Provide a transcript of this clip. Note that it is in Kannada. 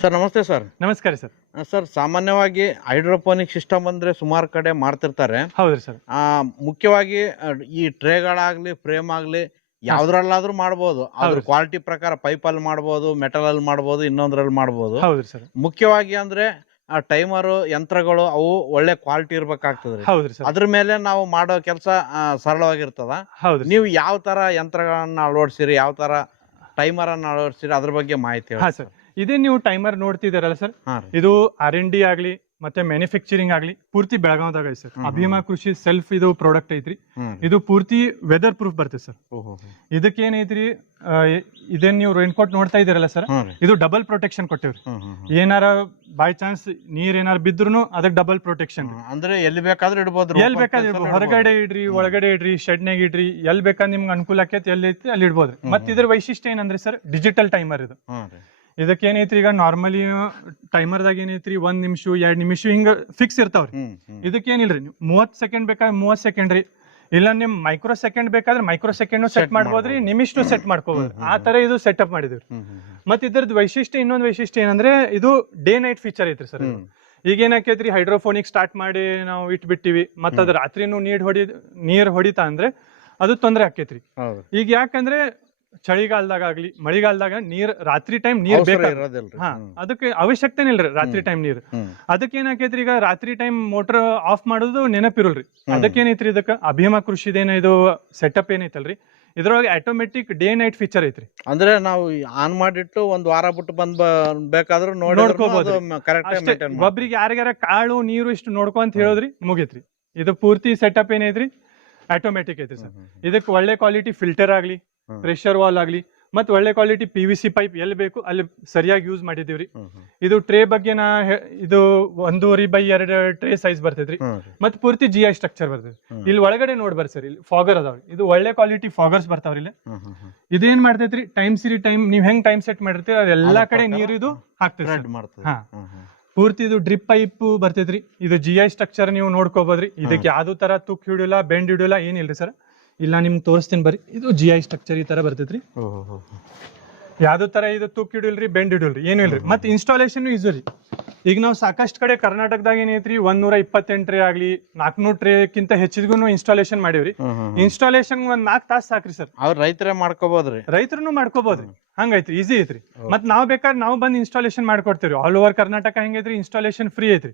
ಸರ್ ನಮಸ್ತೆ ಸರ್. ನಮಸ್ಕಾರ ಸರ್. ಸರ್ ಸಾಮಾನ್ಯವಾಗಿ ಹೈಡ್ರೋಪೋನಿಕ್ ಸಿಸ್ಟಮ್ ಅಂದ್ರೆ ಸುಮಾರು ಕಡೆ ಮಾಡ್ತಿರ್ತಾರೆ. ಹೌದ್ರಿ ಸರ್. ಮುಖ್ಯವಾಗಿ ಈ ಟ್ರೇಗಳಾಗ್ಲಿ ಫ್ರೇಮ್ ಆಗ್ಲಿ ಯಾವ್ದ್ರಲ್ಲಾದ್ರೂ ಮಾಡ್ಬೋದು. ಅದ್ರ ಕ್ವಾಲಿಟಿ ಪ್ರಕಾರ ಪೈಪಲ್ಲಿ ಮಾಡ್ಬೋದು, ಮೆಟಲ್ ಅಲ್ಲಿ ಮಾಡ್ಬೋದು, ಇನ್ನೊಂದ್ರಲ್ಲಿ ಮಾಡ್ಬೋದು. ಹೌದ್ರಿ ಸರ್. ಮುಖ್ಯವಾಗಿ ಅಂದ್ರೆ ಟೈಮರು ಯಂತ್ರಗಳು ಅವು ಒಳ್ಳೆ ಕ್ವಾಲಿಟಿ ಇರ್ಬೇಕಾಗ್ತದ್ರಿ. ಹೌದ್ರಿ ಸರ್. ಅದ್ರ ಮೇಲೆ ನಾವು ಮಾಡೋ ಕೆಲಸ ಸರಳವಾಗಿರ್ತದ. ಹೌದ್ರಿ. ನೀವು ಯಾವ ತರ ಯಂತ್ರಗಳನ್ನ ಅಳವಡಿಸಿರಿ, ಯಾವ ತರ ಟೈಮರ್ ಅನ್ನ ಅಳವಡಿಸಿರಿ, ಅದ್ರ ಬಗ್ಗೆ ಮಾಹಿತಿ ಹೇಳಿ. ಹಾ ಸರ್, ಇದೇ ನೀವು ಟೈಮರ್ ನೋಡ್ತಿದ್ದೀರಲ್ಲ ಸರ್, ಇದು R&D ಆಗ್ಲಿ ಮತ್ತೆ ಮ್ಯಾನುಫ್ಯಾಕ್ಚರಿಂಗ್ ಆಗ್ಲಿ ಪೂರ್ತಿ ಬೆಳಗಾವದಾಗ ಐತಿ ಸರ್. ಅಭಿಮಾ ಕೃಷಿ ಸೆಲ್ಫ್ ಇದು ಪ್ರಾಡಕ್ಟ್ ಐತ್ರಿ. ಇದು ಪೂರ್ತಿ ವೆದರ್ ಪ್ರೂಫ್ ಬರ್ತದೆ ಸರ್. ಇದಕ್ಕೆ ಏನೈತ್ರಿ, ಇದೇನ್ ನೀವು ರೈನ್ ಕೋಟ್ ನೋಡ್ತಾ ಇದೀರಲ್ಲ ಸರ್, ಇದು ಡಬಲ್ ಪ್ರೊಟೆಕ್ಷನ್ ಕೊಟ್ಟೇವ್ರಿ. ಏನಾರ ಬೈ ಚಾನ್ಸ್ ನೀರ್ ಏನಾರ ಬಿದ್ರು ಅದಕ್ಕೆ ಡಬಲ್ ಪ್ರೊಟೆಕ್ಷನ್. ಅಂದ್ರೆ ಎಲ್ಲಿ ಬೇಕಾದ್ರೂ ಇಡ್ಬೋದು, ಎಲ್ಲಿ ಬೇಕಾದ್ರೆ ಇಡ್ಬೋದು. ಹೊರಗಡೆ ಇಡ್ರಿ, ಒಳಗಡೆ ಇಡ್ರಿ, ಶೆಡ್ನಾಗ ಇಡ್ರಿ, ಎಲ್ಲಿ ಬೇಕಾದ್ರೆ ನಿಮ್ಗೆ ಅನುಕೂಲ ಆಕೈತಿ ಎಲ್ಲಿ ಐತಿ ಅಲ್ಲಿ ಇಡ್ಬೋದ್ರಿ. ಮತ್ತೆ ಇದ್ರ ವೈಶಿಷ್ಟ್ಯ ಏನಂದ್ರೆ ಸರ್, ಡಿಜಿಟಲ್ ಟೈಮರ್ ಇದು. ಇದಕ್ಕೆ ಏನೈತ್ರಿ, ಈಗ ನಾರ್ಮಲಿ ಟೈಮರ್ದಾಗ ಏನೈತ್ರಿ 1 ನಿಮಿಷ 2 ನಿಮಿಷ ಹಿಂಗ ಫಿಕ್ಸ್ ಇರ್ತಾವ್ರಿ. ಇದಕ್ಕೆ ಏನಿಲ್ರಿ, 30 ಸೆಕೆಂಡ್ ಬೇಕಾದ್ರೆ 30 ಸೆಕೆಂಡ್ ರೀ, ಇಲ್ಲ ನಿಮ್ ಮೈಕ್ರೋ ಸೆಕೆಂಡ್ ಬೇಕಾದ್ರೆ ಮೈಕ್ರೋ ಸೆಕೆಂಡ್ ಸೆಟ್ ಮಾಡ್ಬೋದ್ರಿ, ನಿಮಿಷನು ಸೆಟ್ ಮಾಡ್ಕೋಬಹುದು. ಆ ತರ ಇದು ಸೆಟಪ್ ಮಾಡಿದ್ವಿ. ಮತ್ತೆ ಇದ್ರದ್ದು ವೈಶಿಷ್ಟ್ಯ, ಇನ್ನೊಂದು ವೈಶಿಷ್ಟ್ಯ ಏನಂದ್ರೆ ಇದು ಡೇ ನೈಟ್ ಫೀಚರ್ ಐತ್ರಿ ಸರ್. ಈಗ ಏನಾಕೈತ್ರಿ, ಹೈಡ್ರೋಫೋನಿಕ್ ಸ್ಟಾರ್ಟ್ ಮಾಡಿ ನಾವು ಇಟ್ಬಿಟ್ಟಿವಿ, ಮತ್ತ ಅದ್ ರಾತ್ರಿನೂ ನೀರ್ ಹೊಡಿತಾ ಅಂದ್ರೆ ಅದು ತೊಂದರೆ ಆಕೈತ್ರಿ. ಈಗ ಯಾಕಂದ್ರೆ ಚಳಿಗಾಲದಾಗ ಆಗ್ಲಿ ಮಳಿಗಾಲದಾಗ ರಾತ್ರಿ ಟೈಮ್ ನೀರ್ ಬೇಕಾಗಿಲ್ಲ. ಅದಕ್ಕೆ ಅವಶ್ಯಕತೆನೇ ಇಲ್ರಿ ರಾತ್ರಿ ಟೈಮ್ ನೀರ್. ಅದಕ್ಕೆ ಏನಾಕೈತ್ರಿ, ಈಗ ರಾತ್ರಿ ಟೈಮ್ ಮೋಟರ್ ಆಫ್ ಮಾಡೋದು ನೆನಪಿರಲ್ರಿ. ಅದಕ್ಕೇನೈತ್ರಿ, ಇದಕ್ಕೆ ಅಭಿಮಾ ಕೃಷಿದೇನ ಇದು ಸೆಟಪ್ ಏನೈತಲ್ರಿ, ಇದ್ರೊಳಗೆ ಆಟೋಮೆಟಿಕ್ ಡೇ ನೈಟ್ ಫೀಚರ್ ಐತ್ರಿ. ಅಂದ್ರೆ ನಾವು ಆನ್ ಮಾಡಿಟ್ಟು ಒಂದ್ ವಾರ ಬಿಟ್ಟು ಬೇಕಾದ್ರೂ ನೋಡ್ಕೋಬಹುದು. ಒಬ್ರಿಗೆ ಯಾರಿಗಾರ ಕಾಳು ನೀರು ಇಷ್ಟು ನೋಡ್ಕೊಂತ ಹೇಳೋದ್ರಿ ಮುಗೀತ್ರಿ. ಇದು ಪೂರ್ತಿ ಸೆಟಪ್ ಏನೈತ್ರಿ ಆಟೋಮೆಟಿಕ್ ಐತ್ರಿ ಸರ್. ಇದಕ್ಕೆ ಒಳ್ಳೆ ಕ್ವಾಲಿಟಿ ಫಿಲ್ಟರ್ ಆಗ್ಲಿ, ಪ್ರೆಷರ್ ವಾಲ್ ಆಗ್ಲಿ, ಮತ್ತೆ ಒಳ್ಳೆ ಕ್ವಾಲಿಟಿ PVC ಪೈಪ್ ಎಲ್ಲಿ ಬೇಕು ಅಲ್ಲಿ ಸರಿಯಾಗಿ ಯೂಸ್ ಮಾಡಿದೀವ್ರಿ. ಇದು ಟ್ರೇ ಬಗ್ಗೆ ಇದು 1.5x2 ಟ್ರೇ ಸೈಜ್ ಬರ್ತೈತ್ರಿ. ಮತ್ತೆ ಪೂರ್ತಿ GI ಸ್ಟ್ರಕ್ಚರ್ ಬರ್ತೈತಿ. ಇಲ್ಲಿ ಒಳಗಡೆ ನೋಡ್ಬಾರ ಸರ್, ಇಲ್ಲಿ ಫಾಗರ್ ಅದಾವ್ರಿ. ಇದು ಒಳ್ಳೆ ಕ್ವಾಲಿಟಿ ಫಾಗರ್ಸ್ ಬರ್ತಾವ್ರಿ. ಇಲ್ಲಿ ಇದೇನ್ ಮಾಡ್ತೈತ್ರಿ, ಟೈಮ್ ಟೈಮ್ ನೀವ್ ಹೆಂಗ್ ಟೈಮ್ ಸೆಟ್ ಮಾಡಿರ್ತೀರಿ ಅದೆಲ್ಲಾ ಕಡೆ ನೀರು ಇದು ಹಾಕ್ತೈತಿ. ಪೂರ್ತಿ ಇದು ಡ್ರಿಪ್ ಪೈಪ್ ಬರ್ತೈತ್ರಿ. ಇದು GI ಸ್ಟ್ರಕ್ಚರ್ ನೀವು ನೋಡ್ಕೋಬಹುದ್ರಿ. ಇದಕ್ಕೆ ಯಾವ್ದು ತರ ತುಕ್ ಹಿಡಿಯಲ್ಲ, ಬೆಂಡ್ ಹಿಡಿಯಲ್ಲ, ಏನಿಲ್ರಿ ಸರ್. ಇಲ್ಲ ನಿಮ್ಗೆ ತೋರಿಸ್ತೀನಿ ಬರ್ರಿ. ಇದು GI ಸ್ಟ್ರಕ್ಚರ್ ಈ ತರ ಬರ್ತೈತ್ರಿ. ಯಾವ್ದು ತರ ಇದು ತುಕ್ ಹಿಡಿಯಲ್ರಿ, ಬೆಂಡ್ ಹಿಡಿಯಲ್ರಿ, ಏನು ಇಲ್ರಿ. ಮತ್ತೆ ಇನ್ಸ್ಟಾಲೇಷನ್ ಈಸಿ. ಈಗ ನಾವು ಸಾಕಷ್ಟು ಕಡೆ ಕರ್ನಾಟಕದಾಗ ಏನೈತ್ರಿ, 128 ಟ್ರೇ ಆಗ್ಲಿ 400 ಟ್ರೇಕ್ಕಿಂತ ಹೆಚ್ಚಿಗೂ ಇನ್ಸ್ಟಾಲೇಷನ್ ಮಾಡಿವ್ರಿ. ಇನ್ಸ್ಟಾಲೇಷನ್ 4 ತಾಸು ಸಾಕ್ರಿ ಸರ್. ರೈತರೇ ಮಾಡ್ಕೋಬಹುದ್ರಿ, ರೈತರು ಮಾಡ್ಕೋಬಹುದ್ರಿ. ಹಂಗೈತ್ರಿ, ಈಸಿ ಐತ್ರಿ. ಮತ್ ನಾವ್ ಬೇಕಾದ್ರೆ ನಾವು ಬಂದ್ ಇನ್ಸ್ಟಾಲೇಷನ್ ಮಾಡ್ಕೊಡ್ತೀವಿ. ಆಲ್ ಓವರ್ ಕರ್ನಾಟಕ ಹೆಂಗೈತ್ರಿ, ಇನ್ಸ್ಟಾಲೇಷನ್ ಫ್ರೀ ಐತ್ರಿ.